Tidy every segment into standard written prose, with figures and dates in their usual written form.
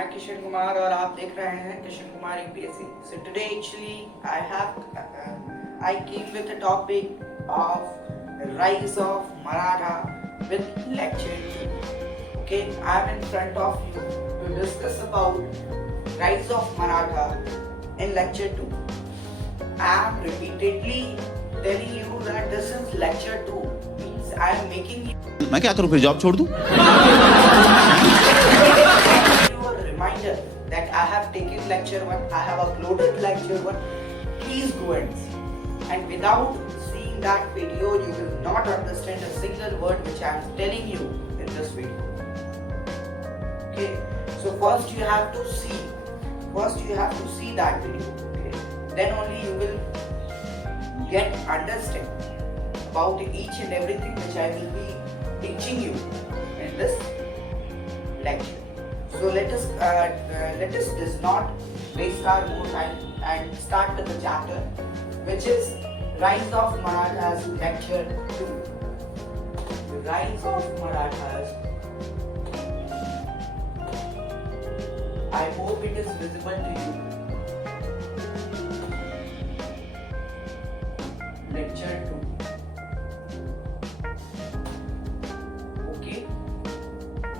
मैं किशन कुमार और आप देख रहे हैं Kishan Kumar UPSC. So today actually I came with the topic of the rise of Maratha with lecture 2. Okay, I am in front of you to discuss about rise of Maratha in lecture 2. I am repeatedly telling you that this is lecture 2 means I am making you मैं क्या करूं, फिर job छोड़ दूं? reminder that I have taken lecture 1, I have uploaded lecture 1. Please go and see. And without seeing that video, you will not understand a single word which I am telling you in this video. Okay. So first you have to see. First you have to see that video. Okay. Then only you will get understand about each and everything which I will be teaching you in this lecture. So let us does not waste our more time and start with the chapter, which is Rise of Marathas, lecture 2. The Rise of Marathas. I hope it is visible to you. Lecture 2.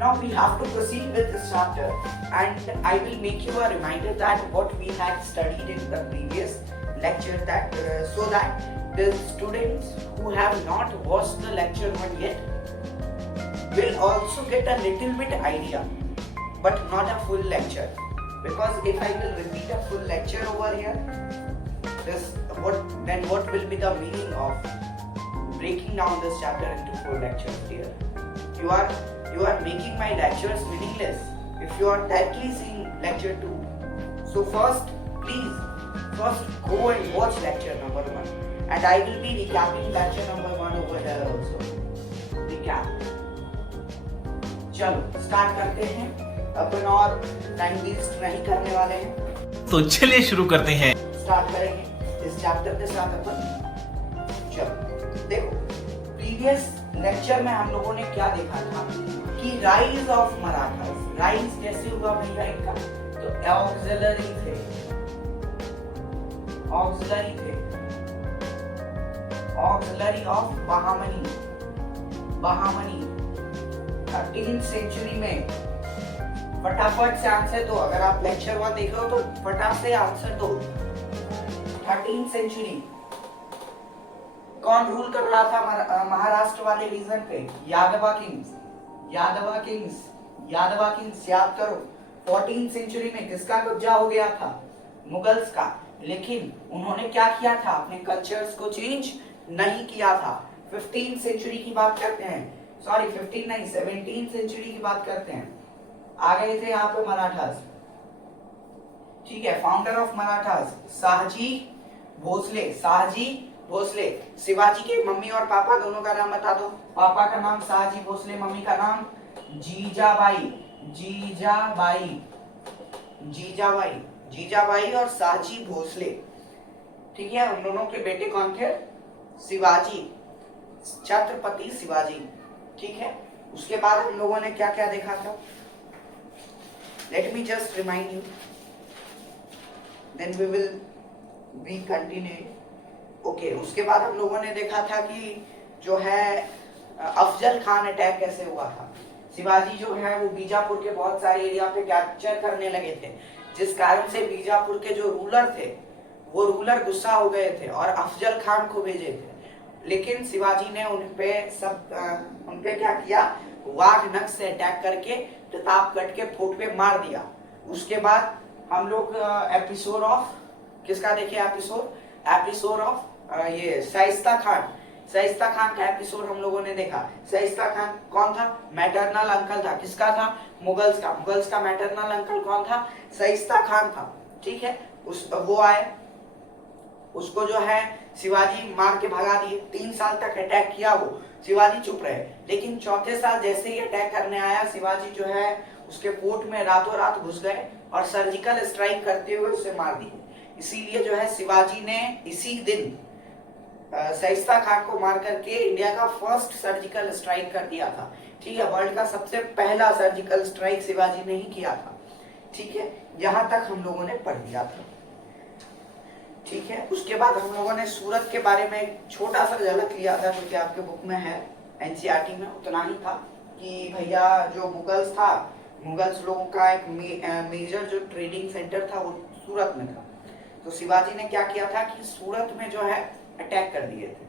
Now we have to proceed with this chapter, and I will make you a reminder that what we had studied in the previous lecture, that so that the students who have not watched the lecture 1 yet will also get a little bit idea, but not a full lecture. Because if I will repeat a full lecture over here, then what will be the meaning of breaking down this chapter into 4 lectures here? You are making my lectures meaningless if you are directly seeing lecture 2. So first go and watch lecture number 1, and I will be recapping lecture number 1 over here also. Recap. चलो start करते हैं, अपन और time waste नहीं करने वाले हैं, तो चलिए शुरू करते हैं। स्टार्ट करेंगे इस चैप्टर के साथ अपन। चलो देखो, प्रीवियस लेक्चर में हम लोगों ने क्या देखा था कि राइज ऑफ मराठास। राइज कैसे हुआ भैया इनका? तो ऑक्सिलरी थे, auxiliary of Bahmani 13th century में। फटाफट से आंसर दो, अगर आप लेक्चर 1 देख रहे हो तो फटाफट से आंसर दो। 13th सेंचुरी कौन रूल कर रहा था महाराष्ट्र वाले रीजन पे? यादवा किंग्स याद करो। 14th सेंचुरी में किसका कब्जा हो गया था? मुगल्स का। लेकिन उन्होंने क्या किया था? अपने कल्चर्स को चेंज नहीं किया था। 15th सेंचुरी की बात करते हैं, सॉरी 15 नहीं 17th सेंचुरी की बात करते हैं। आ गए थे यहाँ पे मराठास, ठीक है। Founder of Marathas Shahji Bhosale. शिवाजी के मम्मी और पापा दोनों का नाम बता दो। पापा का नाम शाहजी भोसले, मम्मी का नाम जीजाबाई और शाहजी भोसले, ठीक है। उन दोनों के बेटे कौन थे? शिवाजी, छत्रपति शिवाजी, ठीक है। उसके बाद हम लोगों ने क्या क्या देखा था? Let me just remind you, then we will be continue. Okay, उसके बाद हम लोगों ने देखा था कि जो है अफजल खान अटैक कैसे हुआ था। शिवाजी जो है वो बीजापुर के बहुत सारे एरिया पे कैप्चर करने लगे थे, जिस कारण से बीजापुर के जो रूलर थे वो रूलर गुस्सा हो गए थे और अफजल खान को भेजे थे। लेकिन शिवाजी ने उन पे क्या किया? वाघ नख से अटैक करके प्रतापगढ़ के फोर्ट पे मार दिया। उसके बाद हम लोग एपिसोड ऑफ किसका देखे? एपिसोड ऑफ ये शाइस्ता खान का एपिसोड हम लोगों ने देखा। शाइस्ता खान कौन था? मैटरनल अंकल था। किसका था? मुगल्स का मैटरनल अंकल कौन था? शाइस्ता खान था, ठीक है। वो आए, उसको जो है शिवाजी मार के भगा दिए। 3 साल तक अटैक किया वो, शिवाजी चुप रहे। लेकिन चौथे साल जैसे ही अटैक करने आया, शिवाजी जो है उसके फोर्ट में रातों रात घुस गए और सर्जिकल स्ट्राइक करते हुए उसे मार दिए। इसीलिए जो है शिवाजी ने इसी दिन शाइस्ता खान को मार करके इंडिया का फर्स्ट सर्जिकल स्ट्राइक कर दिया था, ठीक है। वर्ल्ड का सबसे पहला सर्जिकल स्ट्राइक शिवाजी ने ही किया था। ठीक है, यहाँ तक हम लोगों ने पढ़ लिया था। ठीक है, उसके बाद हम लोगों ने सूरत के बारे में एक छोटा सा झलक लिया था, जो कि आपके बुक में है, एनसीईआरटी में। उतना ही था कि भैया जो मुगल्स था, मुगल्स लोगों का एक मेजर जो ट्रेडिंग सेंटर था वो सूरत में था। तो शिवाजी ने क्या किया था कि सूरत में जो है अटैक कर दिए थे,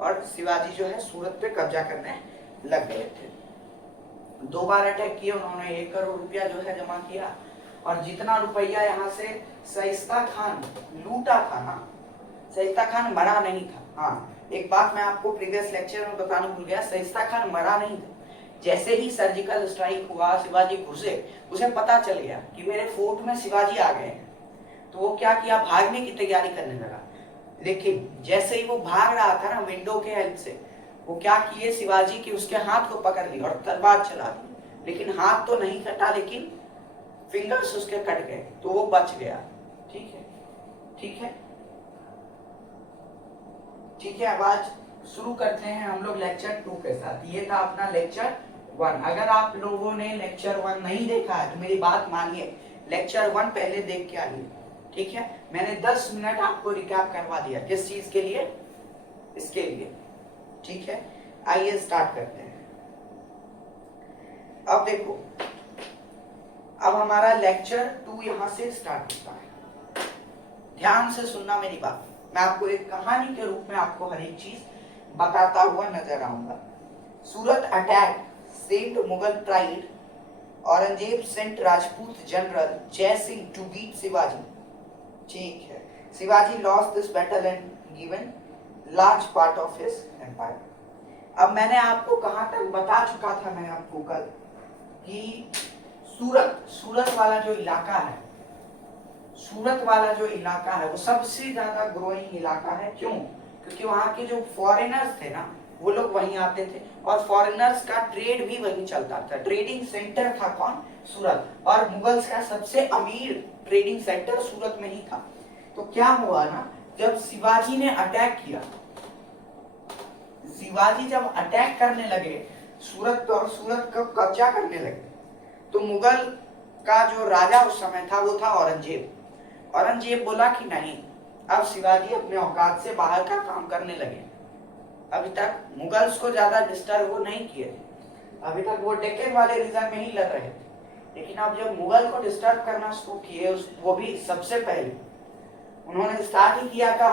और शिवाजी जो है सूरत पे कब्जा करने लग गए थे। 2 बार अटैक किए उन्होंने, 1 करोड़ रुपया जो है जमा किया, और जितना रुपया यहाँ से शाइस्ता खान लूटा था ना, शाइस्ता खान मरा नहीं था। हाँ, एक बात मैं आपको प्रीवियस लेक्चर में बताना भूल गया, शाइस्ता खान मरा नहीं था। जैसे ही सर्जिकल स्ट्राइक हुआ, शिवाजी घुसे, उसे पता चल गया कि मेरे फोर्ट में शिवाजी आ गए हैं, तो वो क्या किया, भागने की तैयारी करने लगा। लेकिन जैसे ही वो भाग रहा था ना विंडो के हेल्प से, वो क्या किए शिवाजी की उसके हाथ को पकड़ लिया और तलवार चला दी। लेकिन हाथ तो नहीं कटा, लेकिन फिंगर्स उसके कट गए, तो वो बच गया। ठीक है, ठीक है, ठीक है। अब आज शुरू करते हैं हम लोग लेक्चर 2 के साथ। ये था अपना लेक्चर 1। अगर आप लोगों ने लेक्चर 1 नहीं देखा है तो मेरी बात मानिए, लेक्चर 1 पहले देख के आइए। ठीक है, मैंने 10 मिनट आपको रिकैप करवा दिया। किस चीज के लिए? इसके लिए। ठीक है, आइए स्टार्ट करते हैं। अब देखो, अब हमारा लेक्चर 2 यहां से स्टार्ट होता है। ध्यान से सुनना मेरी बात। मैं आपको एक कहानी के रूप में आपको हर एक चीज बताता हुआ नजर आऊंगा। Surat attack sent Mughal pride, Aurangzeb sent Rajput general Jai Singh to beat Shivaji. ठीक है, Shivaji lost this battle and given large part of his empire. अब मैंने आपको कहां तक बता चुका था, मैं आपको कल, कि सूरत वाला जो इलाका है, सूरत वाला जो इलाका है वो सबसे ज्यादा ग्रोइंग इलाका है। क्यों? क्योंकि वहां के जो फॉरेनर्स थे ना, वो लोग वहीं आते थे, और फॉरेनर्स का ट्रेड भी वहीं चलता था। ट्रेडिंग सेंटर था कौन? सूरत। और मुगल्स का सबसे अमीर ट्रेडिंग सेंटर सूरत में ही था। तो क्या हुआ ना, जब शिवाजी ने अटैक किया, शिवाजी जब अटैक करने लगे सूरत पे और सूरत को कब्जा करने लगे, तो मुगल का जो राजा उस समय था वो था औरंगजेब। औरंगजेब बोला कि नहीं, अब शिवाजी अपने औकात से बाहर का काम करने लगे। अभी तक मुगल्स को ज्यादा डिस्टर्ब वो नहीं किए थे, अभी तक वो डेक्कन वाले रीजन में ही लड़ रहे थे। लेकिन अब जब मुगल को डिस्टर्ब करना शुरू किए, वो भी सबसे पहले उन्होंने स्टार्ट ही किया था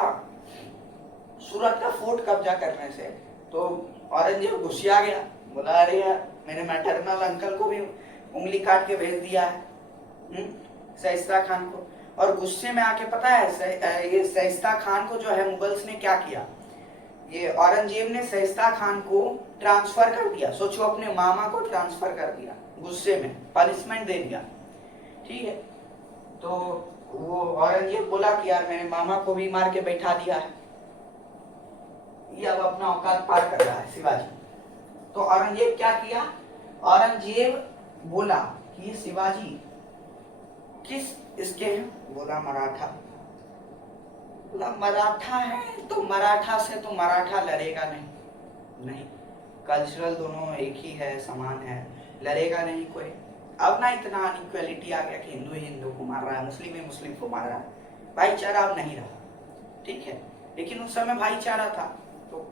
सूरत का फोर्ट कब्जा करने से। तो औरंगजेब गुस्सा गया, बोला अरे यार, मेरे मैटरनल अंकल को भी उंगली काट के भेज दिया है शाइस्ता खान को। और गुस्से में आके पता है ये शाइस्ता खान को जो है मुगल्स ने क्या किया, ये औरंगजेब ने शाइस्ता खान को ट्रांसफर कर दिया। सोचो, अपने मामा को ट्रांसफर कर दिया, गुस्से में पनिशमेंट दे दिया। ठीक है, तो वो औरंगजेब बोला कि यार मेरे मामा को भी मार के बैठा दिया है, ये अब अपना औकात पार कर रहा है शिवाजी। तो औरंगजेब क्या किया, औरंगजेब बोला कि ये शिवाजी किस इसके हैं? बोला मराठा। बोला मराठा है तो मराठा से तो मराठा लड़ेगा नहीं, कल्चरल दोनों एक ही है, समान है, लड़ेगा नहीं कोई। अब ना इतना अनइक्वालिटी आ गया कि हिंदू हिंदू को मार रहा है, मुस्लिम ही मुस्लिम को मार रहा है, भाईचारा अब नहीं रहा। ठीक है, लेकिन उस समय भाईचारा था। तो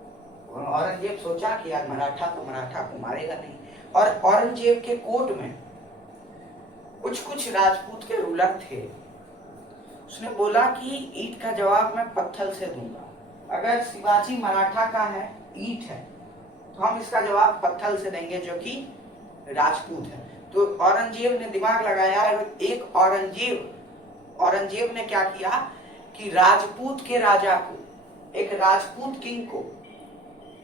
औरंगजेब सोचा कि यार मराठा तो मराठा को मारेगा नहीं। और औरंगजेब के कोर्ट में कुछ राजपूत के रूलर थे। उसने बोला कि ईंट का जवाब मैं पत्थर से दूंगा। अगर शिवाजी मराठा का है, ईंट है, तो हम इसका जवाब पत्थर से देंगे जो कि राजपूत है। तो औरंगजेब ने दिमाग लगाया। एक औरंगजेब ने क्या किया कि राजपूत के राजा को, एक राजपूत किंग को,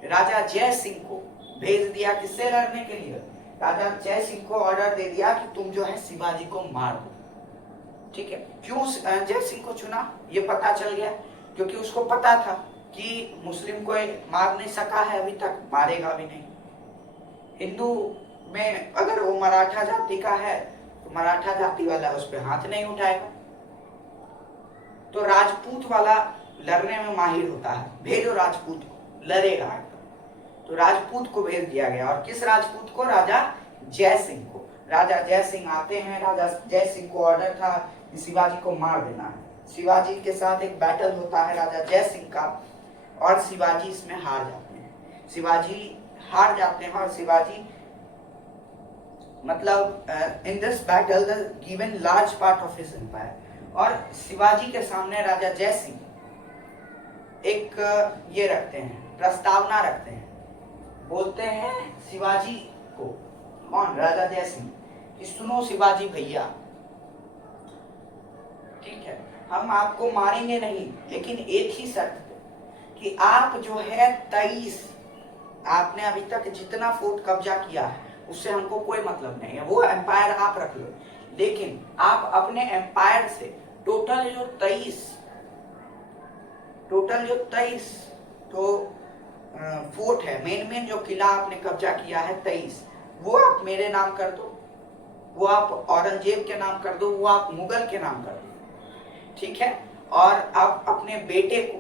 राजा जय सिंह को भेज दिया। किससे लड़ने के लिए? राजा जय सिंह को ऑर्डर दे दिया कि तुम जो है शिवाजी को मार दो। ठीक है, क्यों जय सिंह को चुना ये पता चल गया, क्योंकि उसको पता था कि मुस्लिम को मार नहीं सका है अभी तक, मारेगा भी नहीं। हिंदू में अगर वो मराठा जाति का है तो मराठा जाति वाला उस पर हाथ नहीं उठाएगा। तो राजपूत वाला लड़ने में माहिर होता है, भेजो राजपूत को, लड़ेगा। तो राजपूत को भेज दिया गया। और किस राजपूत को? राजा जय सिंह को। राजा जय सिंह आते हैं। राजा जय सिंह को ऑर्डर था कि शिवाजी को मार देना है। शिवाजी के साथ एक बैटल होता है राजा जय सिंह का, और शिवाजी इसमें हार जाते हैं। शिवाजी हार जाते हैं और शिवाजी मतलब in this battle the given large part of his empire. और शिवाजी के सामने राजा जय सिंह एक ये रखते हैं, प्रस्तावना रखते हैं। बोलते हैं शिवाजी को, कौन? राजा जय सिंह, कि सुनो शिवाजी भैया, ठीक है, हम आपको मारेंगे नहीं, लेकिन एक ही शर्त पे कि आप जो है 23, आपने अभी तक जितना फोर्ट कब्जा किया है उससे हमको कोई मतलब नहीं है, वो एम्पायर आप रख लो, लेकिन आप अपने एम्पायर से टोटल जो 23 तो फोर्ट है, मेन जो किला आपने कब्जा किया है 23, वो आप मेरे नाम कर दो, वो आप औरंगजेब के नाम कर दो, वो आप मुगल के नाम कर दो, ठीक है। और आप अपने बेटे को,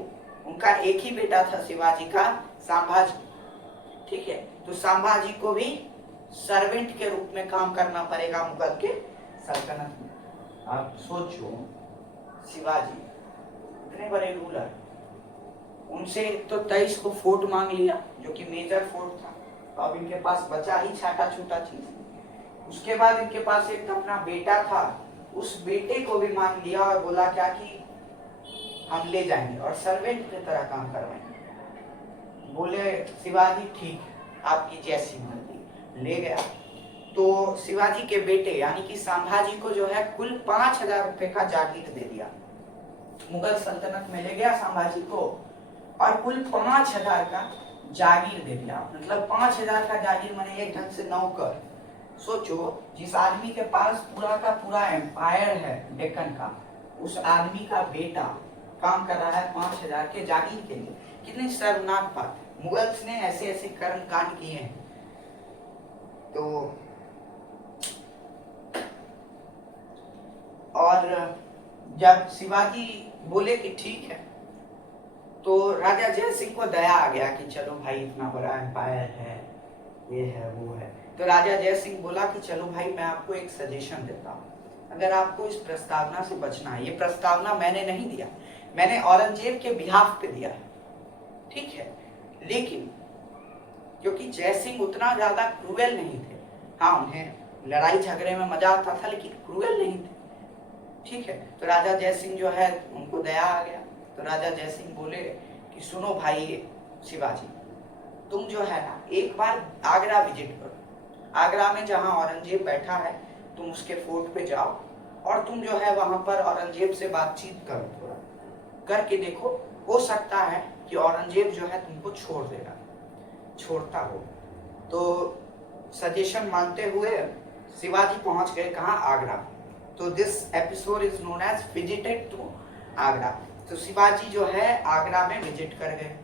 उनका एक ही बेटा था शिवाजी का, संभाजी, ठीक है, तो संभाजी को भी सर्वेंट के रूप में काम करना पड़ेगा मुगल के सल्तनत में। आप सोचो, शिवाजी इतने बड़े रूलर, उनसे तो 23 को फोर्ट मांग लिया जो कि मेजर फोर्ट था, तो अब इनके पास बचा ही छोटा छोटा चीज। उसके बाद इनके पास एक अपना बेटा था, उस बेटे को भी मांग लिया और बोला क्या कि हम ले जाएंगे और सर्वेंट की तरह काम करवाएंगे। बोले शिवाजी ठीक, आपकी जैसी मर्जी, ले गया। तो शिवाजी के बेटे यानी कि संभाजी को जो है कुल 5000 रुपए का जागीर दे दिया, मुगल सल्तनत में ले गया संभाजी को और कुल 5000 का जागीर दे दिया। मतलब 5000 का जागीर माने एक ढंग से नौकर। सोचो, जिस आदमी के पास पूरा का पूरा एम्पायर है डेक्कन का, उस आदमी का बेटा काम कर रहा है 5000 के जागीर के लिए, कितनी शर्मनाक बात है। मुगल्स ने ऐसे ऐसे कर्म कांड किए हैं। तो और जब शिवाजी बोले कि ठीक है, तो राजा जय सिंह को दया आ गया कि चलो भाई इतना बड़ा एम्पायर है, ये है वो है। तो राजा जय सिंह बोला कि चलो भाई मैं आपको एक सजेशन देता हूँ, अगर आपको इस प्रस्तावना से बचना है, ये प्रस्तावना मैंने नहीं दिया, मैंने औरंगजेब के बिहाफ पे दिया है, ठीक है, लेकिन क्योंकि जय सिंह उतना ज्यादा क्रूएल नहीं थे, हाँ उन्हें लड़ाई झगड़े में मजा आता था लेकिन क्रूएल नहीं थे, ठीक है। तो राजा जय सिंह जो है उनको दया आ गया। तो राजा जय सिंह बोले कि सुनो भाई शिवाजी, तुम जो है ना एक बार आगरा विजिट करो, आगरा में जहाँ औरंगजेब बैठा है तुम उसके फोर्ट पे जाओ और तुम जो है वहां पर औरंगजेब से बातचीत करो, थोड़ा करके देखो, हो सकता है कि औरंगजेब जो है तुमको छोड़ देगा, छोड़ता हो। तो सजेशन मानते हुए शिवाजी पहुंच गए कहाँ? आगरा। तो this episode is known as visited to Agra. तो शिवाजी जो है आगरा में विजिट कर गए।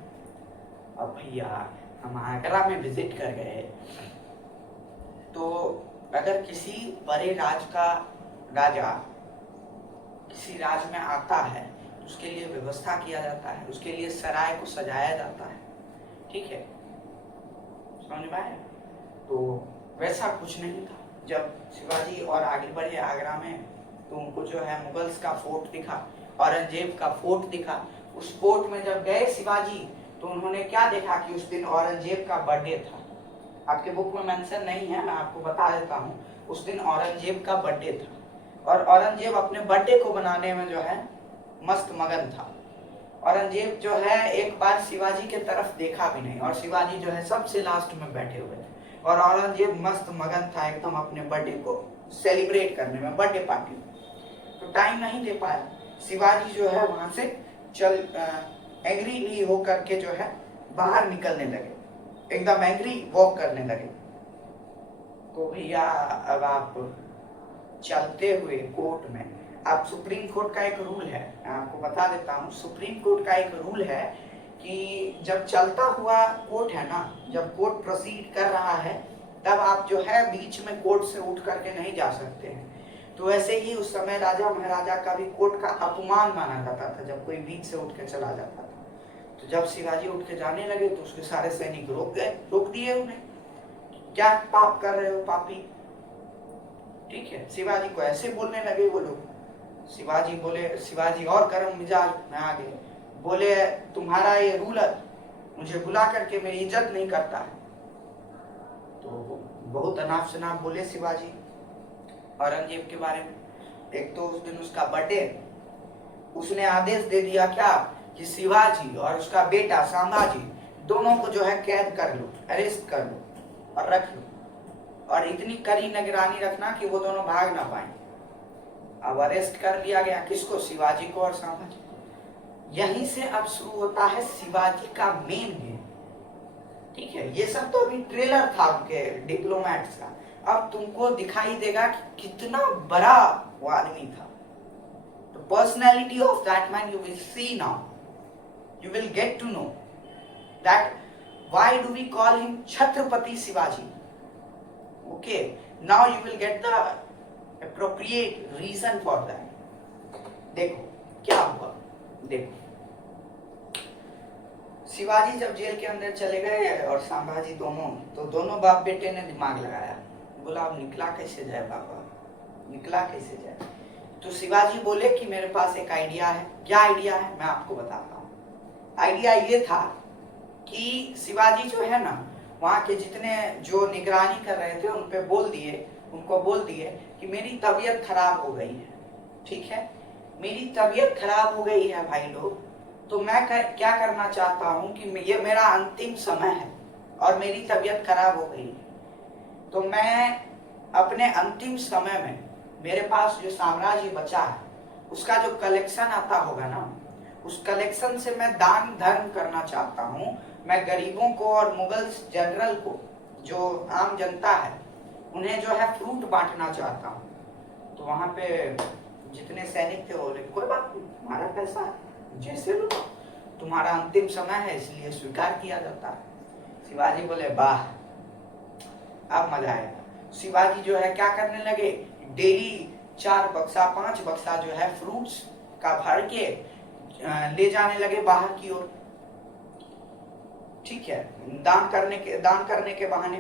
अब भैया हम आगरा में विजिट कर गए, तो अगर किसी बड़े राज का राजा किसी राज में आता है तो उसके लिए व्यवस्था किया जाता है, उसके लिए सराय को सजाया जाता है, ठीक है, समझ में आया? तो वैसा कुछ नहीं था। जब शिवाजी और आगे बढ़े आगरा में तो उनको जो है मुगल्स का फोर्ट दिखा, औरंगजेब का फोर्ट दिखा। उस फोर्ट में जब गए शिवाजी तो उन्होंने क्या देखा कि उस दिन औरंगजेब का बर्थडे था। आपके बुक में मेंशन नहीं है, मैं आपको बता देता हूँ, उस दिन औरंगजेब का बर्थडे था और औरंगजेब अपने बर्थडे को बनाने में जो है मस्त मगन था। औरंगजेब जो है एक बार शिवाजी के तरफ देखा भी नहीं और शिवाजी जो है सबसे लास्ट में बैठे हुए थे और औरंगजेब मस्त मगन था एकदम अपने बर्थडे को सेलिब्रेट करने में, बर्थडे पार्टी में। तो टाइम नहीं दे पाया शिवाजी जो है वहां से एंग्री हो करके जो है बाहर निकलने लगे, एकदम एंग्री वॉक करने लगे। तो भैया अब आप चलते हुए कोर्ट में, आप सुप्रीम कोर्ट का एक रूल है, मैं आपको बता देता हूँ, सुप्रीम कोर्ट का एक रूल है कि जब चलता हुआ कोर्ट है ना, जब कोर्ट प्रोसीड कर रहा है तब आप जो है बीच में कोर्ट से उठ करके नहीं जा सकते हैं। तो वैसे ही उस समय राजा महाराजा का भी कोर्ट का अपमान माना जाता था जब कोई बीच से उठ के चला जाता था। तो जब शिवाजी उठ के जाने लगे तो उसके सारे सैनिक रोक दिए उन्हें, क्या पाप कर रहे हो पापी, ठीक है, शिवाजी को ऐसे बोलने लगे वो लोग। शिवाजी और गर्म मिजाज में आ गए, बोले तुम्हारा ये रूलर मुझे बुला करके मेरी इज्जत नहीं करता है। तो बहुत अनाप शनाप बोले शिवाजी औरंगजेब के बारे में। एक तो उस दिन उसका बर्थडे, उसने आदेश दे दिया क्या कि शिवाजी और उसका बेटा संभाजी दोनों को जो है कैद कर लो, अरेस्ट कर लो और रख लो, और इतनी कड़ी निगरानी रखना कि वो दोनों भाग ना पाए। अब अरेस्ट कर लिया गया किसको? शिवाजी को और संभाजी को। यहीं से अब शुरू होता है शिवाजी का मेन गेम। ठीक है, ये सब तो अभी ट्रेलर था उनके डिप्लोमेट्स का। अब तुमको दिखाई देगा कि कितना बड़ा वो आदमी था। तो personality of that man you will see now, you will get to know that why do we call him Chhatrapati Shivaji. Okay, now you will get the appropriate reason for that. देखो क्या हुआ। देखो, शिवाजी जब jail के अंदर चले गए और संभाजी दोनों बाप बेटे ने दिमाग लगाया, बोला अब निकला कैसे जाए बाबा, निकला कैसे जाए। तो शिवाजी बोले कि मेरे पास एक आइडिया है। क्या आइडिया है मैं आपको बताता हूँ। आइडिया ये था कि शिवाजी जो है ना, वहाँ के जितने जो निगरानी कर रहे थे उनको बोल दिए कि मेरी तबीयत खराब हो गई है। ठीक है, मेरी तबीयत खराब हो गई है भाई लोग, तो मैं क्या करना चाहता हूँ कि ये मेरा अंतिम समय है और मेरी तबीयत खराब हो गई है, तो मैं अपने अंतिम समय में मेरे पास जो साम्राज्य बचा है उसका जो कलेक्शन आता होगा ना, उस कलेक्शन से मैं दान धर्म करना चाहता हूँ। मैं गरीबों को और मुगल जनरल को, जो आम जनता है, उन्हें जो है फ्रूट बांटना चाहता हूँ। तो वहां पे जितने सैनिक थे बोले कोई बात नहीं, तुम्हारा पैसा है जैसे लो, तुम्हारा अंतिम समय है इसलिए स्वीकार किया जाता है। शिवाजी बोले वाह, अब मजा आएगा। शिवाजी जो है क्या करने लगे, डेली 4 बक्सा 5 बक्सा जो है फ्रूट्स का भर के ले जाने लगे बाहर की ओर। ठीक है, दान करने के बहाने।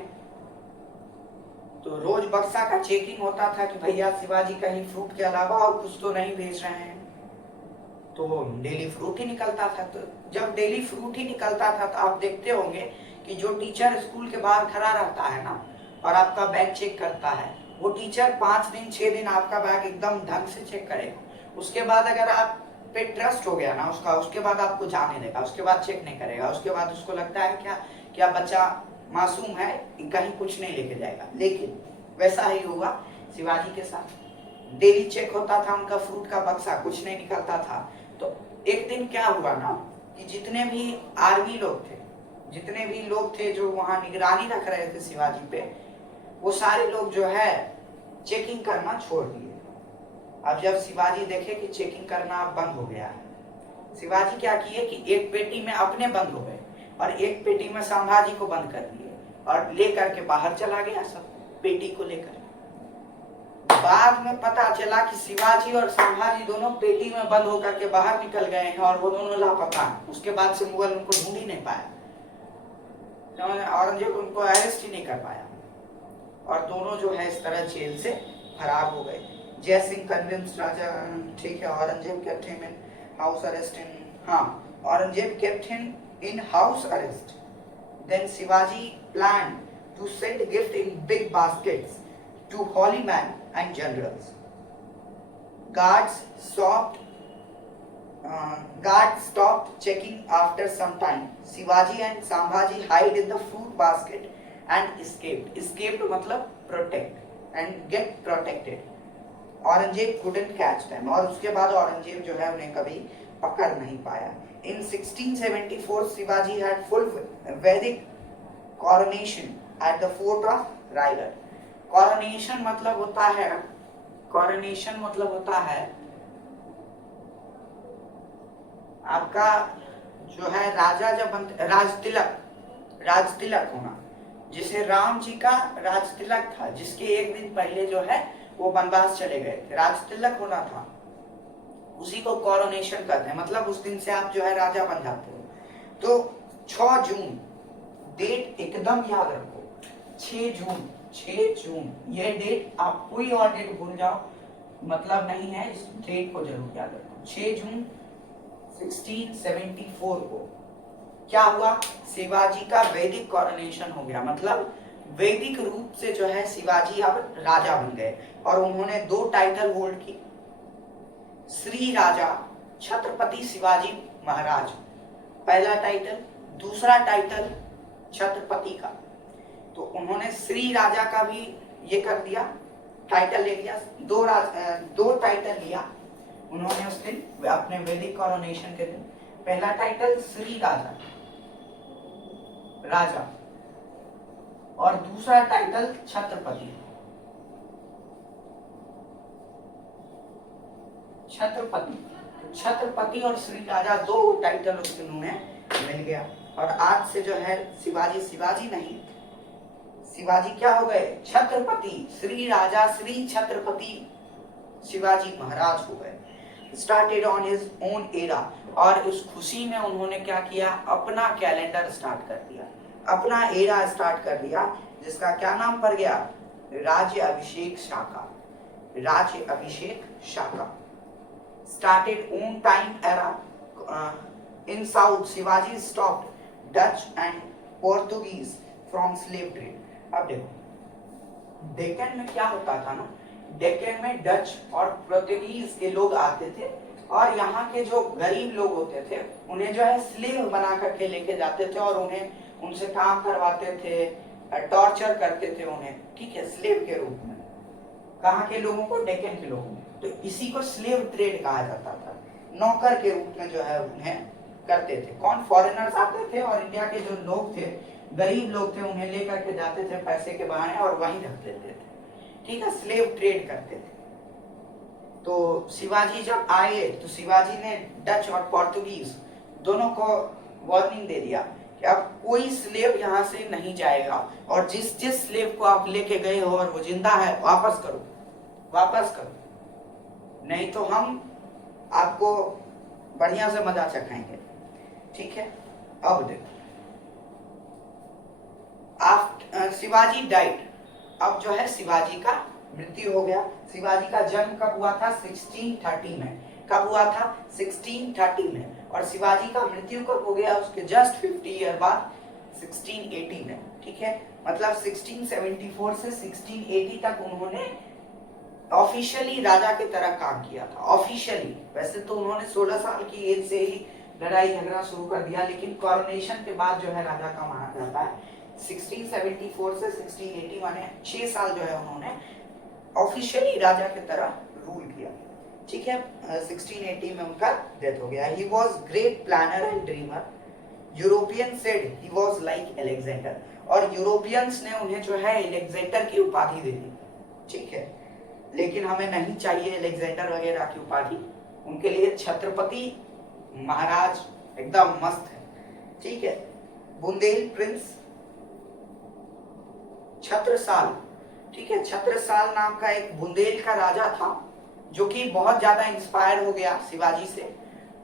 तो रोज बक्सा का चेकिंग होता था कि भैया शिवाजी कहीं फ्रूट के अलावा और कुछ तो नहीं भेज रहे हैं। तो डेली फ्रूट ही निकलता था। तो जब डेली फ्रूट ही निकलता था तो आप देखते होंगे कि जो टीचर स्कूल के बाहर खड़ा रहता है ना और आपका बैग चेक करता है, वो टीचर 5 दिन 6 दिन आपका बैग एकदम ढंग से चेक करेगा। उसके बाद अगर आप पे ट्रस्ट हो गया ना उसका, उसके बाद आपको जाने देगा, उसके बाद चेक नहीं करेगा। उसके बाद उसको लगता है क्या बच्चा मासूम है, कहीं कुछ नहीं लेके जाएगा। लेकिन वैसा ही हुआ शिवाजी के साथ। डेली चेक होता था उनका फ्रूट का बक्सा, कुछ नहीं निकलता था। तो एक दिन क्या हुआ ना कि जितने भी आर्मी लोग थे, जितने भी लोग थे जो वहां निगरानी रख रहे थे शिवाजी पे, वो सारे लोग जो है चेकिंग करना छोड़ दिए। अब जब शिवाजी देखे कि चेकिंग करना बंद हो गया है, शिवाजी क्या किए कि एक पेटी में अपने बंद हो गए और एक पेटी में संभाजी को बंद कर दिए और लेकर के बाहर चला गया सब पेटी को लेकर। बाद में पता चला कि शिवाजी और संभाजी दोनों पेटी में बंद होकर के बाहर निकल गए हैं और वो दोनों लापता हैं। उसके बाद से मुगल उनको ढूंढ ही नहीं पाया, औरंगजेब उनको अरेस्ट ही नहीं कर पाया और दोनों जो है इस तरह जेल से फरार हो गए। जय सिंह कन्विंस्ड राजा, ठीक है, Aurangzeb kept him in house arrest in, Aurangzeb kept him in house arrest. Then Shivaji planned to send gift in big baskets to holy men and generals. Guards stopped checking after some time. Shivaji and Sambhaji hide in the fruit basket and escaped. Escaped मतलब protect and get protected. Aurangzeb couldn't catch them, और उसके बाद औरंगजेब जो है उन्हें कभी पकड़ नहीं पाया। In 1674 Shivaji had full Vedic coronation at the fort of Raigad. coronation मतलब होता है आपका जो है राजा जब राजतिलक होना, जिसे राम जी का राजतिलक था, जिसके एक दिन पहले जो है वो वनवास चले गए थे, राजतिलक होना था, उसी को कोरोनेशन कहते हैं। मतलब उस दिन से आप जो है राजा बन जाते हो। तो 6 जून डेट एकदम याद रखो, 6 जून 6 जून, ये डेट आप कोई और डेट भूल जाओ मतलब नहीं है, इस डेट को जरूर याद रखो। 6 जून 1674 को क्या हुआ, शिवाजी का वैदिक कॉरोनेशन हो गया, मतलब वैदिक रूप से जो है शिवाजी अब राजा बन गए और उन्होंने 2 टाइटल होल्ड की, श्री राजा छत्रपति शिवाजी महाराज पहला टाइटल, दूसरा टाइटल छत्रपति का, तो उन्होंने श्री राजा का भी ये कर दिया, टाइटल ले लिया, 2 टाइटल लिया उन्होंने उस दिन अपने वैदिक कॉरोनेशन के दिन। पहला टाइटल श्री राजा राजा और दूसरा टाइटल छत्रपति। छत्रपति और श्री राजा 2 टाइटल उस दिन उन्हें मिल गया और आज से जो है शिवाजी नहीं, शिवाजी क्या हो गए, छत्रपति, श्री राजा श्री छत्रपति शिवाजी महाराज हो गए। Started on his own era, और उस खुशी में उन्होंने क्या किया, अपना कैलेंडर स्टार्ट कर दिया, अपना एरा स्टार्ट कर दिया, जिसका क्या नाम पड़ गया, राज्य अभिषेक शाखा, राज्य अभिषेक शाखा। Started own time era in south, Shivaji stopped Dutch and Portuguese from slave trade. अब देखो डेक्कन में क्या होता था ना, डेक्कन में डच और पोर्तुगीज के लोग आते थे और यहाँ के जो गरीब लोग होते थे उन्हें जो है स्लेव बना करके लेके जाते थे और उन्हें उनसे काम करवाते थे, टॉर्चर करते थे उन्हें, ठीक है, स्लेव के रूप में। कहाँ के लोगों को, डेक्कन के लोगों में, तो इसी को स्लेव ट्रेड कहा जाता था, नौकर के रूप में जो है उन्हें करते थे। कौन, फॉरेनर्स आते थे और इंडिया के जो लोग थे, गरीब लोग थे, उन्हें लेकर के जाते थे पैसे के बहाने और वहीं रख देते थे, ठीक है, स्लेव ट्रेड करते थे। तो शिवाजी जब आए तो शिवाजी ने डच और पोर्तुगीज दोनों को वार्निंग दे दिया कि अब कोई स्लेव यहाँ से नहीं जाएगा और जिस स्लेव को आप लेके गए हो और वो जिंदा है वापस करो, वापस करो, नहीं तो हम आपको बढ़िया से मजा चखाएंगे, ठीक है। अब देखो शिवाजी डाइड, अब जो है शिवाजी का मृत्यु हो गया। शिवाजी का जन्म कब हुआ था, 1630 में। कब हुआ था, 1630 में। और शिवाजी का मृत्यु कब हो गया, उसके जस्ट 50 ईयर बाद 1680 में, ठीक है। मतलब 1674 से 1680 तक उन्होंने ऑफिशियली राजा की तरह काम किया था, ऑफिशियली। वैसे तो उन्होंने 16 साल की एज से ही लड़ाई झगड़ा शुरू कर दिया, लेकिन कॉरोनेशन के बाद जो है राजा का माना जाता है। 1674 से 1680 माने 6 साल जो है उन्होंने ऑफिशियली राजा की तरह रूल किया, ठीक है। 1680 में उनका डेथ हो गया। He was great planner and dreamer, European said he was like Alexander, और यूरोपियंस ने उन्हें जो है अलेक्जेंडर की उपाधि दे दी, ठीक है। लेकिन हमें नहीं चाहिए अलेक्जेंडर वगैरह की उपाधि, उनके लिए छत्रपति महाराज एकदम मस्त है, ठीक है। बुंदेल प्रिंस छत्रसाल, ठीक है, छत्रसाल नाम का एक बुंदेल का राजा था जो कि बहुत ज्यादा इंस्पायर हो गया शिवाजी से,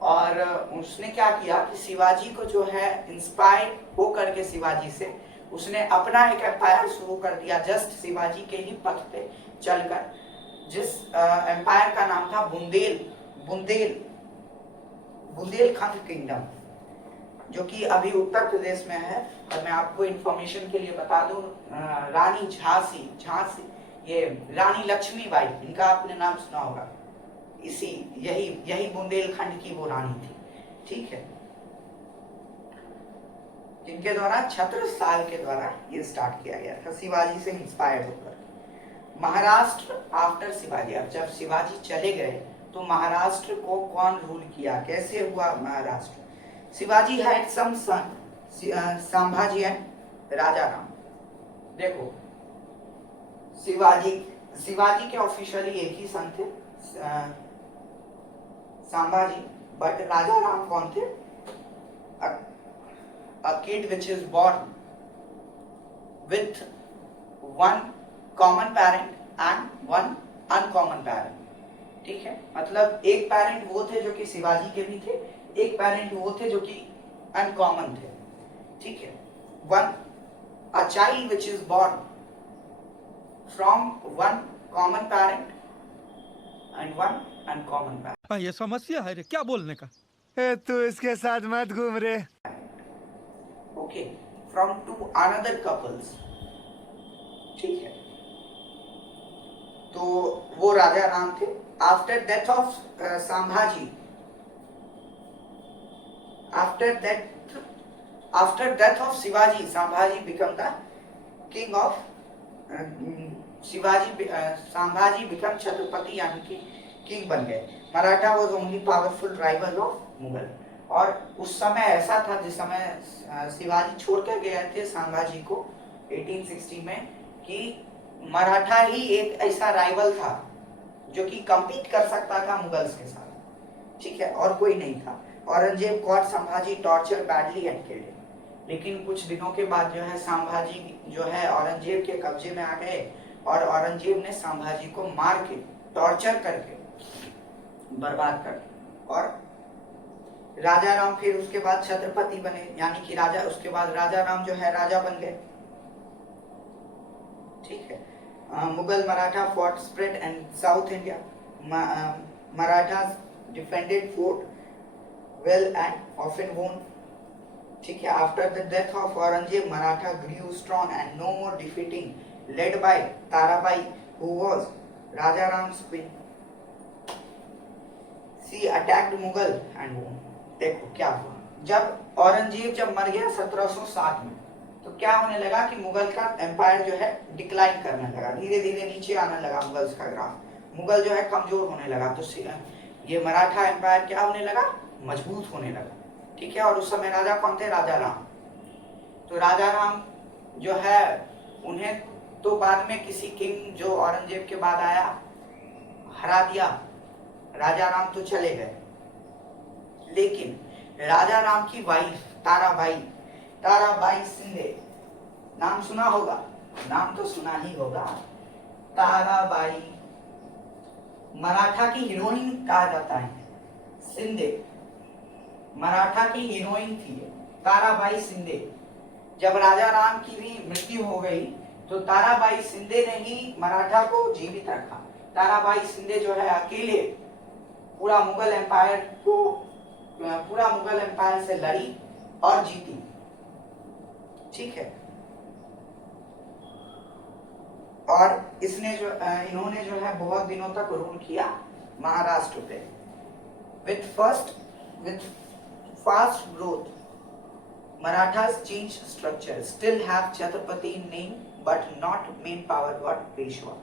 और उसने क्या किया कि शिवाजी को जो है इंस्पायर हो करके शिवाजी से उसने अपना एक एम्पायर शुरू कर दिया, जस्ट शिवाजी के ही पथ पे चलकर, जिस एम्पायर का नाम था बुंदेलखंड किंगडम, जो कि अभी उत्तर प्रदेश में है। और मैं आपको इंफॉर्मेशन के लिए बता दूं, रानी झांसी, ये रानी लक्ष्मीबाई, इनका आपने नाम सुना होगा, यही बुंदेलखंड की वो रानी थी, ठीक है, जिनके द्वारा छत्रसाल के द्वारा ये स्टार्ट किया गया था, शिवाजी से इंस्पायर्ड होकर। महाराष्ट्र आफ्टर शिवाजी, अब जब शिवाजी चले गए तो महाराष्ट्र को कौन रूल किया, कैसे हुआ Maharashtra. Shivaji had some son, Sambhaji and Rajaram. देखो शिवाजी के ऑफिशियली एक ही सन थे, संभाजी, बट राजाराम कौन थे, a kid which is born with one common parent and one uncommon parent, ठीक है। मतलब एक पेरेंट वो थे जो कि शिवाजी के भी थे, एक पेरेंट वो थे जो कि अनकॉमन थे, ठीक है। One, a child which is born from one common parent and one uncommon parent. ये समस्या है रे, क्या बोलने का? तू इसके साथ मत घूम रे। Okay, from two another couples. ठीक है, तो वो राजा राम थे। After death of Sambhaji, after death of Shivaji, Sambhaji become the king of Sambhaji become Chhatrapati यानी कि किंग बन गए। Maratha was only powerful rival of Mughal. और उस समय ऐसा था जिस समय शिवाजी छोड़ कर गए थे संभाजी को 1860 में, कि मराठा ही एक ऐसा राइवल था जो कि कम्पीट कर सकता था मुगल्स के साथ, ठीक है, और कोई नहीं था। Aurangzeb caught Sambhaji torture badly and killed. लेकिन कुछ दिनों के बाद जो है संभाजी जो है औरंगजेब के कब्जे में आ गए और औरंगजेब ने संभाजी को मार के टॉर्चर करके बर्बाद कर दिया। और राजा राम फिर उसके बाद छत्रपति बने, यानी कि राजा, उसके बाद राजा राम जो है राजा बन गए, ठीक है। Mughal Maratha fought spread and South India. Marathas defended fort well and often won. ठीक है। After the death of Aurangzeb, Maratha grew strong and no more defeating, led by Tarabai, who was Raja Ram's queen. She attacked Mughal and won. देखो क्या हुआ, जब औरंगजेब जब मर गया 1760 में, तो क्या होने लगा कि मुगल का एम्पायर जो है डिक्लाइन करने लगा, धीरे धीरे नीचे आने लगा मुगल्स का ग्राफ। मुगल जो है कमजोर होने लगा, तो ये मराठा एम्पायर क्या होने लगा, मजबूत होने लगा, ठीक है। और उस समय राजा कौन थे, राजा राम। तो राजा राम जो है उन्हें तो बाद में किसी किंग जो औरंगजेब के बाद आया हरा दिया, राजा राम तो चले गए। लेकिन राजा राम की वाइफ ताराबाई शिंदे, नाम सुना होगा, नाम तो सुना ही होगा। ताराबाई मराठा की हीरोइन कहा जाता है, शिंदे मराठा की हीरोइन थी ताराबाई शिंदे। जब राजा राम की भी मृत्यु हो गई तो ताराबाई शिंदे ने ही मराठा को जीवित रखा। ताराबाई शिंदे जो है अकेले पूरा मुगल एम्पायर से लड़ी और जीती, ठीक है। और इन्होंने जो है बहुत दिनों तक रूल किया महाराष्ट्र पे। With fast growth Marathas change structure, still have Chhatrapati name but not main power God Peshwa.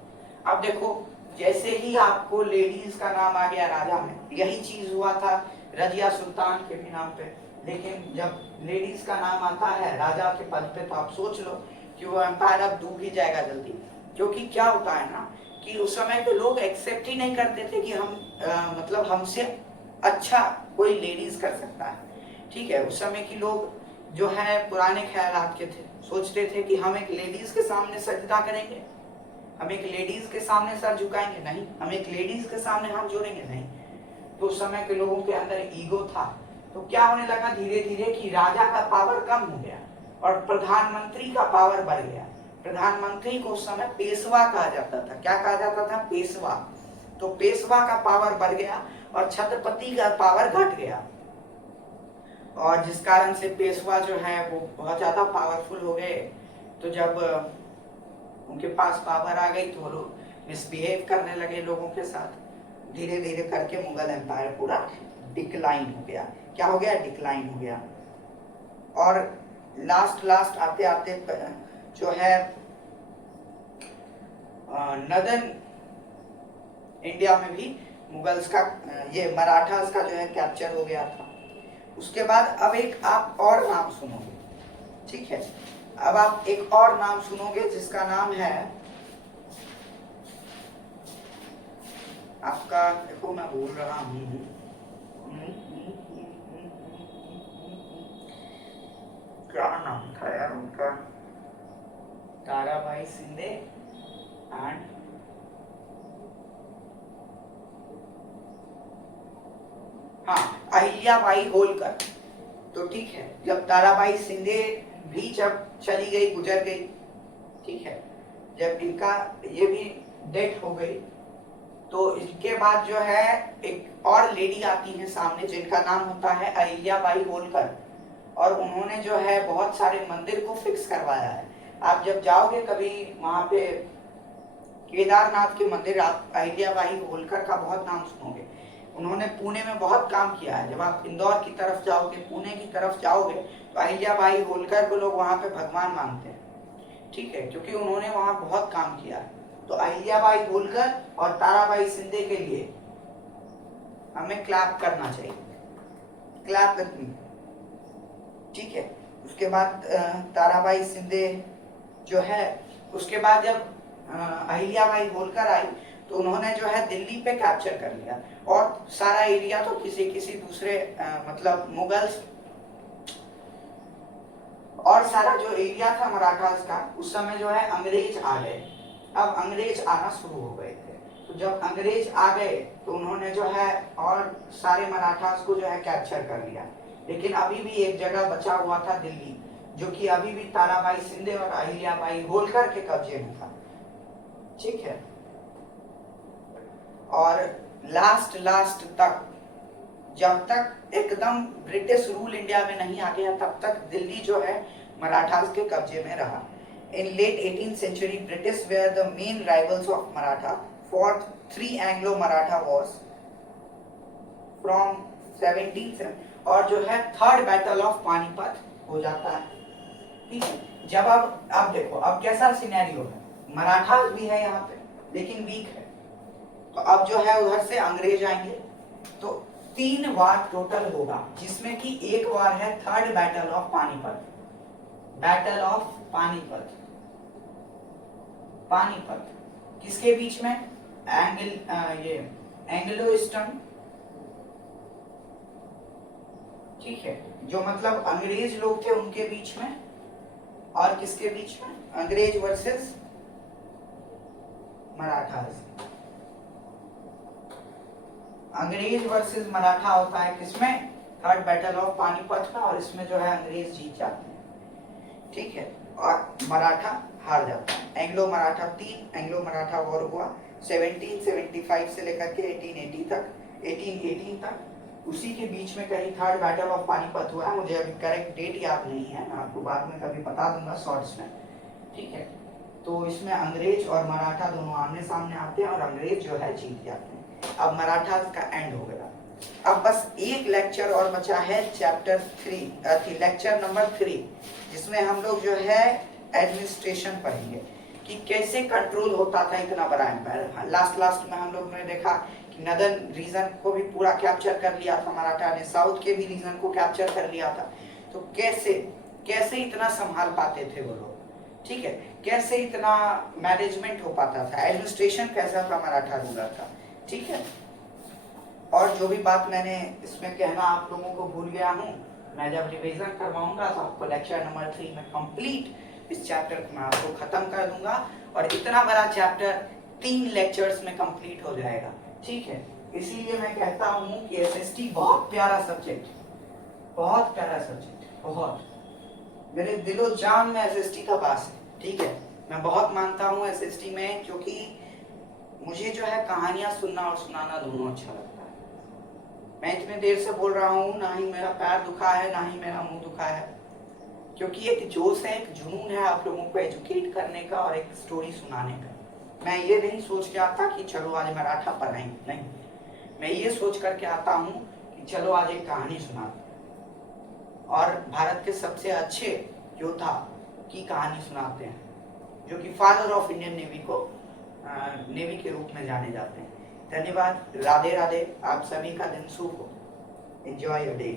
अब देखो, जैसे ही आपको लेडीज का नाम आ गया राजा में, यही चीज हुआ था रजिया सुल्तान के भी नाम पे। लेकिन जब लेडीज का नाम आता है राजा के पद पे, तो आप सोच लो कि वो एम्पायर अब डूब ही जाएगा जल्दी। क्योंकि क्या होता है ना कि उस समय के लोग एक्सेप्ट ही नहीं करते थे कि मतलब हमसे अच्छा कोई लेडीज कर सकता है, ठीक है। उस समय के लोग जो है पुराने ख्यालात के थे, सोचते थे कि हम एक लेडीज के सामने सजदा करेंगे, हम एक लेडीज के सामने सर झुकाएंगे, नहीं, हम एक लेडीज के सामने हाथ जोड़ेंगे, नहीं। तो उस समय के लोगों के अंदर ईगो था। तो क्या होने लगा धीरे धीरे कि राजा का पावर कम हो गया और प्रधानमंत्री का पावर बढ़ गया। प्रधानमंत्री को उस समय पेशवा कहा जाता था। क्या कहा जाता था, पेशवा। तो पेशवा का पावर बढ़ गया और छत्रपति का पावर घट गया, और जिस कारण से पेशवा जो है वो बहुत ज्यादा पावरफुल हो गए। तो जब उनके पास पावर आ गई तो वो लोग मिसबिहेव करने लगे लोगों के साथ। धीरे धीरे करके मुगल एम्पायर पूरा डिक्लाइन हो गया। क्या हो गया, डिक्लाइन हो गया। और लास्ट आते आते जो है नदर्न इंडिया में भी मुगल्स का, ये मराठास का जो है कैप्चर हो गया था। उसके बाद अब एक आप और नाम सुनोगे, ठीक है। अब आप एक और नाम सुनोगे जिसका नाम है आपका, देखो मैं बोल रहा हूँ, क्या नाम था यार उनका, ताराबाई शिंदे एंड हाँ अहिल्याबाई होलकर। तो ठीक है, जब ताराबाई शिंदे भी जब चली गई, गुजर गई, ठीक है, जब इनका ये भी डेथ हो गई तो इसके बाद जो है एक और लेडी आती है सामने जिनका नाम होता है अहिल्याबाई होलकर, और उन्होंने जो है बहुत सारे मंदिर को फिक्स करवाया है। आप जब जाओगे कभी वहां पे केदारनाथ के मंदिर, आप अहिल्याबाई होलकर का बहुत नाम सुनोगे। उन्होंने पुणे में बहुत काम किया है। जब आप इंदौर की तरफ जाओगे, पुणे की तरफ जाओगे, तो अहिल्याबाई होलकर को लोग वहां पे भगवान मानते हैं, ठीक है, क्योंकि उन्होंने वहां बहुत काम किया है। तो अहिल्याबाई होलकर और ताराबाई शिंदे के लिए हमें क्लैप करना चाहिए, क्लैप करनी, ठीक है। उसके बाद ताराबाई शिंदे जो है, उसके बाद जब अहिल्याबाई होलकर आई तो उन्होंने जो है दिल्ली पे कैप्चर कर लिया, और सारा एरिया तो किसी दूसरे मतलब मुगल्स, और सारा जो एरिया था मराठास का, उस समय जो है अंग्रेज आ गए। अब अंग्रेज आना शुरू हो गए थे, तो जब अंग्रेज आ गए तो उन्होंने जो है और सारे मराठास को जो है कैप्चर कर लिया। लेकिन अभी भी एक जगह बचा हुआ था दिल्ली, जो कि अभी भी ताराबाई शिंदे और अहिल्याबाई होलकर के कब्जे में था, ठीक है। और लास्ट तक, जब तक एकदम ब्रिटिश रूल इंडिया में नहीं आ गया, तब तक दिल्ली जो है मराठास के कब्जे में रहा। In late 18th century, British were the main rivals of Maratha, fought 3 Anglo-Maratha wars from 17th, और जो है थर्ड बैटल ऑफ पानीपत हो जाता है, ठीक है। जब अब देखो अब कैसा सिनेरियो है, मराठास भी है यहाँ पे लेकिन वीक है, तो अब जो है उधर से अंग्रेज आएंगे, तो 3 वार टोटल होगा, जिसमें कि एक वार है third battle of Panipat, battle of Panipat. Panipat किसके बीच में? ये एंग्लो ईस्टर्न, ठीक है, जो मतलब अंग्रेज लोग थे उनके बीच में, और किसके बीच में? अंग्रेज वर्सेस मराठास। अंग्रेज वर्सेस मराठा होता है किसमें? थर्ड बैटल ऑफ पानीपत का, और इसमें जो है अंग्रेज जीत जाते हैं, ठीक है, और मराठा हार जाता है। Anglo Maratha 3 Anglo Maratha war हुआ 1775 से लेकर के 1818 तक। उसी के बीच में कहीं थर्ड बैटल ऑफ पानीपत हुआ है, मुझे अभी करेक्ट डेट याद नहीं है, मैं आपको बाद में कभी बता दूंगा शॉर्ट्स में, ठीक है। तो इसमें अंग्रेज और मराठा दोनों आमने सामने आते हैं और अंग्रेज जो है जीत जाते हैं। अब मराठा का एंड हो गया। अब बस एक लेक्चर और बचा है, चैप्टर 3 लेक्चर नंबर 3, जिसमें हम लोग जो है एडमिनिस्ट्रेशन पढ़ेंगे कि कैसे कंट्रोल होता था इतना बड़ा एम्पायर। लास्ट में हम लोग ने देखा कि नदर्न रीजन को भी पूरा कैप्चर कर लिया था मराठा ने, साउथ के भी रीजन को कैप्चर कर लिया था। तो कैसे इतना संभाल पाते थे वो लोग, ठीक है, कैसे इतना मैनेजमेंट हो पाता था, एडमिनिस्ट्रेशन कैसा था मराठा रूलर का, ठीक है। और जो भी बात मैंने इसमें कहना आप लोगों को भूल गया हूँ, मैं जब रिवीजन करवाऊंगा तो आपको लेक्चर नंबर 3 में कंप्लीट इस चैप्टर को मैं आपको खत्म कर दूंगा, और इतना बड़ा चैप्टर 3 लेक्चर्स में कंप्लीट हो जाएगा, ठीक है। इसीलिए मैं कहता हूँ कि एसएसटी बहुत प्यारा सब्जेक्ट, बहुत प्यारा सब्जेक्ट, बहुत मेरे दिलो जान में एसएसटी का पास है, ठीक है। मैं बहुत मानता हूँ एसएसटी में, क्योंकि मुझे जो है कहानियां सुनना और सुनाना दोनों अच्छा लगता है। मैं इतने देर से बोल रहा हूँ, ना ही मेरा पैर दुखा है ना ही मेरा मुंह दुखा है, क्योंकि एक जोश है, एक जुनून है आप लोगों को एजुकेट करने का और एक स्टोरी सुनाने का। मैं ये नहीं सोच के आता कि चलो आज मराठा पढ़ाएंगे, नहीं, मैं ये सोच करके आता हूँ कि चलो आज एक कहानी सुनाते हैं, और भारत के सबसे अच्छे योद्धा की कहानी सुनाते हैं, जो कि फादर ऑफ इंडियन नेवी को नेवी के रूप में जाने जाते हैं। धन्यवाद, राधे राधे, आप सभी का दिन शुभ हो। Enjoy your day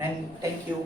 and thank you.